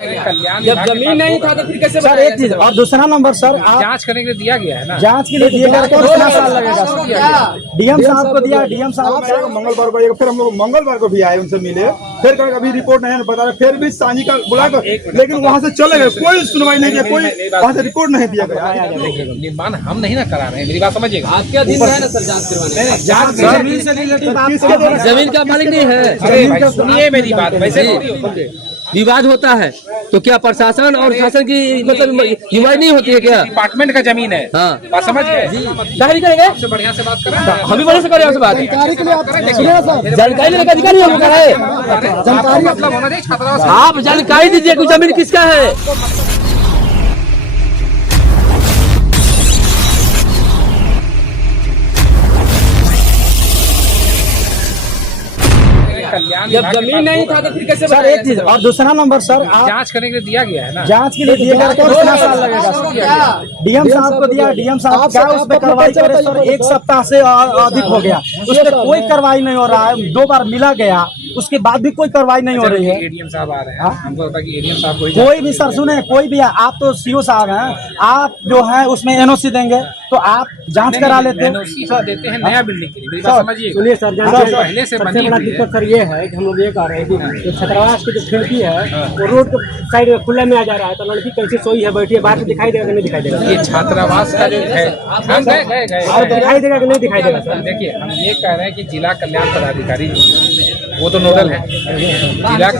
जब जमीन नहीं था तो फिर कैसे सर एक चीज और दूसरा नंबर सर आप जांच करने के लिए दिया गया है ना। जांच के लिए दिए गए तो कितना साल लगेगा? डीएम साहब को दिया, डीएम साहब मंगलवार को फिर हम लोग मंगलवार को भी आए, उनसे मिले, फिर कभी रिपोर्ट नहीं बता रहे, फिर भी सांझी का बुला कर, लेकिन वहाँ से चले गए, कोई सुनवाई नहीं किया, कोई वहाँ से रिपोर्ट नहीं दिया गया। निर्माण हम नहीं ना करा रहे हैं, मेरी बात समझिएगा। आपके अधीन है ना सर जांच करवाने? जमीन का मालिक नहीं है। अरे भाई सुनिए मेरी बात, वैसे थोड़ी होता है। विवाद होता है तो क्या प्रशासन और शासन की मतलब हिमायत नहीं होती है क्या? डिपार्टमेंट का जमीन है। हाँ। बात समझ गए? जारी करेंगे, सबसे बढ़िया से बात करें, हम भी बढ़िया से करें, बात जानकारी के लिए आप जानकारी लेने का अधिकार नहीं होता है। जानकारी मतलब होना चाहिए छात्रावास। आप जानकारी दीजिए कि जमीन किसका है। जब जमीन नहीं था तो फिर कैसे? सर एक चीज और दूसरा नंबर सर आप जांच करने के लिए दिया गया है ना। जांच के लिए दिए गए तो कितना साल लगेगा? डीएम साहब को दिया, डीएम साहब क्या उस पर कार्रवाई करे? सर एक सप्ताह से अधिक हो गया, उस पर कोई कार्रवाई नहीं हो रहा है। 2 बार मिला गया, उसके बाद भी कोई कार्रवाई नहीं हो रही है। एडीएम साहब आ रहे हैं, हमको पता कि एडीएम साहब कोई भी सर सुने, कोई भी आप तो सीओ साहब हैं, आप जो है उसमें एनओसी देंगे तो आप जांच करा लेते एनओसी देते हैं नया बिल्डिंग के लिए, मेरी बात समझिए। सुनिए सर, पहले से बनी बड़ा हुई है। दिक्कत सर ये है कि हम लोग ये कह रहे हैं कि जो छात्रावास की जो खिड़की है वो रोड के साइड में खुले में आ जा रहा है, तो लड़की कैसे सोई है, बैठी है, बाहर से दिखाई देगा कि नहीं दिखाई देगा? ये छात्रावास का जो है, हम गए दिखाई देगा कि नहीं दिखाई देगा सर? देखिए हम ये कह रहे हैं कि जिला कल्याण पदाधिकारी वो तो नोडल है, जिला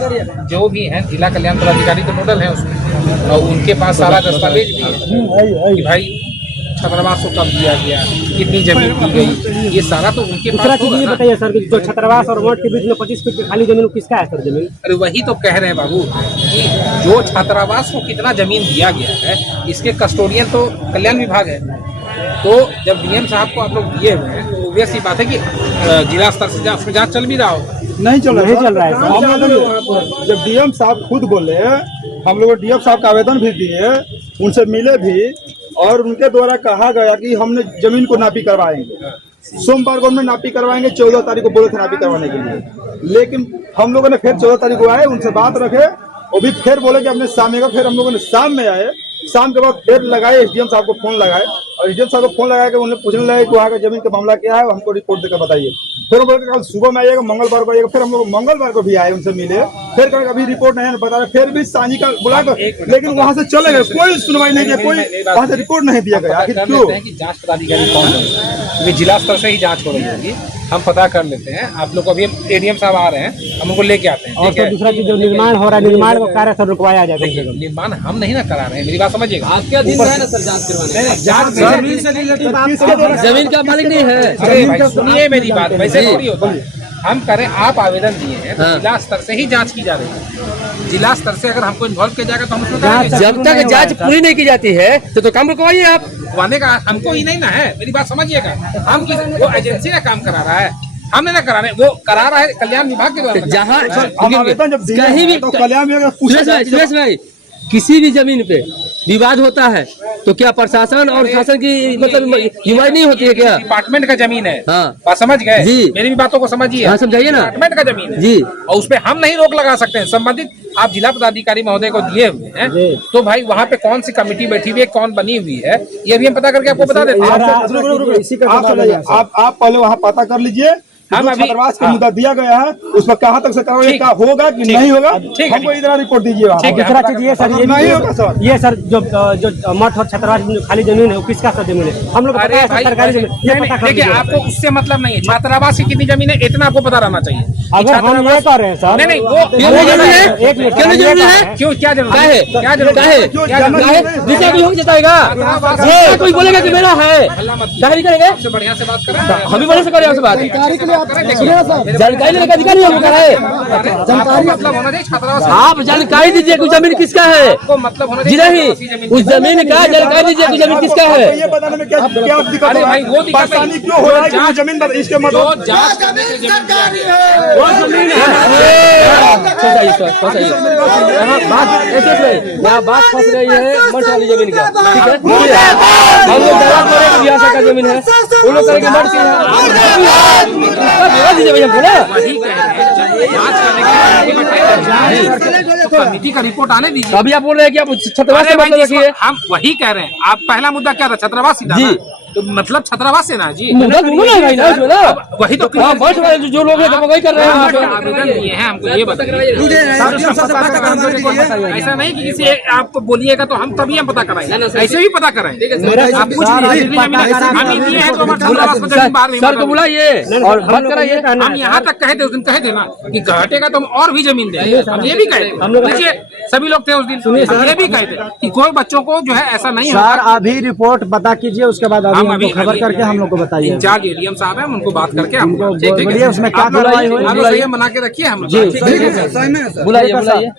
जो भी है जिला कल्याण पदाधिकारी तो नोडल है उसमें, और उनके पास सारा दस्तावेज भी है कि भाई छात्रावास को कब दिया गया, कितनी जमीन दी गई, ये सारा तो उनके दूसरा पास चीज होगा ये ना। बताइए सर कि जो छात्रावास और वार्ड के बीच में 25 फीट की खाली जमीन किसका है सर जमीन? अरे वही तो कह रहे हैं बाबू कि जो छात्रावास को कितना जमीन दिया गया है, इसके कस्टोडियन तो कल्याण विभाग है। तो जब डीएम साहब को आप लोग दिए हुए हैं तो obvious सी बात है कि जिला स्तर से उसमें जांच चल भी रहा होगा। नहीं चल नहीं चल रहा है सर। हम लोग जब डीएम साहब खुद बोले, हम लोग डीएम साहब का आवेदन भी दिए, उनसे मिले भी, और उनके द्वारा कहा गया कि हमने जमीन को नापी करवाएंगे, सोमवार को हमने नापी करवाएंगे, 14 तारीख को बोले थे नापी करवाने के लिए। लेकिन हम लोगों ने फिर 14 तारीख को आए, उनसे बात रखे, वो भी फिर बोले कि हमने शाम में, फिर हम लोगों ने शाम में आए, शाम के बाद फिर लगाए, एसडीएम साहब को फोन लगाए, और एसडीएम साहब को फोन लगा के उन्हें पूछने लगे कि वहाँ का जमीन का मामला क्या है, हमको रिपोर्ट देकर बताइए। फिर वो बोले कल सुबह में आइएगा, मंगलवार को आइएगा, फिर हम लोग मंगलवार को भी आए, उनसे मिले, फिर कभी रिपोर्ट नहीं बता रहे, फिर भी सांझी का बुला कर, लेकिन वहाँ से चले गए, कोई सुनवाई नहीं किया, कोई वहाँ से रिपोर्ट नहीं दिया गया। आखिर क्यों? जांच पदाधिकारी कौन है, क्योंकि जिला स्तर से ही जांच हो रही होगी, हम पता कर लेते हैं। आप लोग अभी एडीएम साहब आ रहे हैं, हम उनको लेके आते हैं। और ठीक है? दूसरा चीज जो निर्माण हो रहा है, निर्माण का कार्य सर रुकवाया जाए। देखिए निर्माण हम नहीं ना करा रहे हैं, मेरी बात समझिएगा। आपके अधीन है ना सर जांच करवाने? जमीन का मालिक नहीं है। अरे भाई सुनिए मेरी बात, वैसे थोड़ी होता है। हम करें, आप आवेदन दिए हैं, तो जिला स्तर से ही जांच की जा रही है। जिला स्तर से अगर हमको इन्वॉल्व किया जाएगा तो हम उसमें कराएंगे। जब तक जांच पूरी नहीं की जाती है तो काम रुकवाइए आप। रुकवाने का हमको ही नहीं ना है, मेरी बात समझिएगा। हम वो एजेंसी का काम करा रहा है, हमने ना करा रहे, वो करा रहा है कल्याण विभाग के द्वारा। जहाँ हम आवेदन जब दिए कहीं भी तो कल्याण में पूछा जाए कि सुरेश भाई, किसी भी जमीन पे विवाद होता है तो क्या प्रशासन और शासन की मतलब हिमायत नहीं होती है क्या? डिपार्टमेंट का जमीन है। हाँ। बात समझ गए? जी। मेरी भी बातों को समझिए। हाँ, समझाइए ना। डिपार्टमेंट का जमीन है जी, और उस पे हम नहीं रोक लगा सकते हैं। संबंधित आप जिला पदाधिकारी महोदय को दिए हुए हैं, तो भाई वहाँ पे कौन सी कमेटी बैठी हुई है, कौन बनी हुई है, ये भी हम पता करके आपको बता देते हैं। आप पहले वहाँ पता कर लीजिए। हम अभी छात्रावास का मुद्दा दिया गया है, उसमें कहाँ तक से कार्रवाई का होगा कि नहीं होगा, हमको इतना रिपोर्ट दीजिए। दूसरा चीज ये सर, ये नहीं होगा सर, ये सर जो मठ और छात्रावास में खाली जमीन है वो किसका सर जमीन है? हम लोग अरे भाई सरकारी जमीन ये पता कर देखिए, लीजिए। आपको उससे मतलब नहीं है। छात्रावास की कितनी जमीन है इतना आपको पता रहना चाहिए। अगर हम ये कर रहे हैं सर, नहीं वो क्यों नहीं जरूरी है? एक मिनट, क्यों नहीं जरूरी है? क्यों, क्या जरूरत काहे? क्या जरूरत है? क्या जरूरत है? दिशा भी हो जताएगा, ये कोई बोलेगा कि मेरा है, जारी करेंगे, सबसे बढ़िया से बात करें, हम भी बढ़िया से करें। बात जानकारी लेने का अधिकार नहीं होता है। जानकारी मतलब होना चाहिए छात्रावास। आप जानकारी दीजिए कि जमीन किसका है। आपको मतलब होना जी चाहिए नहीं, उस जमीन का जानकारी दीजिए कि जमीन किसका है। ये बताने में क्या दिक्कत अरे है? भाई वो दिक्कत परेशानी क्यों हो रहा है कि वो जमीन इसके जो मतलब जांच करने के लिए जमीन दिया गया है, वो जमीन है। यहाँ बात फंस रही है मठ वाली जमीन का, ठीक है? हम लोग दराज करें कि बिहार का जमीन है, उन लोग करेंगे मठ की है। दीजिए भैया, वही कह रहे हैं जांच करने के लिए कमेटी का रिपोर्ट आने दीजिए। अभी आप बोल रहे हैं कि आप छात्रावास से अरे भाई मतलब जिसको रखिए। हम वही कह रहे हैं। आप पहला मुद्दा क्या था? छात्रावास ही था ना? तो मतलब छात्रावास से ना जी, मुद्दा दोनों है भाई ना इसमें ना। अब वही तो हाँ, बस वाले जो लोग हैं वही कर रहे हैं वहाँ पे। आवेदन दिए हैं, हमको ये बताइए। ऐसा नहीं कि किसी आपको बोलिएगा तो हम तभी हम पता कराएंगे, ऐसे भी पता कराएंगे। आप कुछ हम ही दिए हैं तो हमारे छात्रावास को जमीन बाहर नहीं सर को बुलाइए और बात कराइए। हम यहाँ तक कहे थे उस दिन, कहे थे ना कि घटेगा तो हम और भी जमीन देंगे। हम ये भी कहे थे, देखिए सभी लोग थे उस दिन, हम ये भी कहे थे कि कोई बच्चों को जो है ऐसा नहीं सर होगा। अभी रिपोर्ट पता कीजिए, उसके बाद हम अभी खबर करके हम लोग को बताइए। इंचार्ज एडीएम साहब हैं, उनको बात करके हम बोलिए उसमें क्या कार्रवाई हुई। आप संयम बना के रखिए। हम बुलाइए बुलाइए।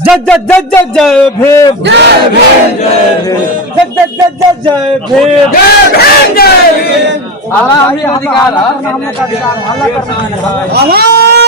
जय जय जय जय जय भीम, जय भीम, जय भीम, जय जय जय जय जय भीम, जय भीम, जय भीम। हल्ला करना, हल्ला करना, हल्ला करना।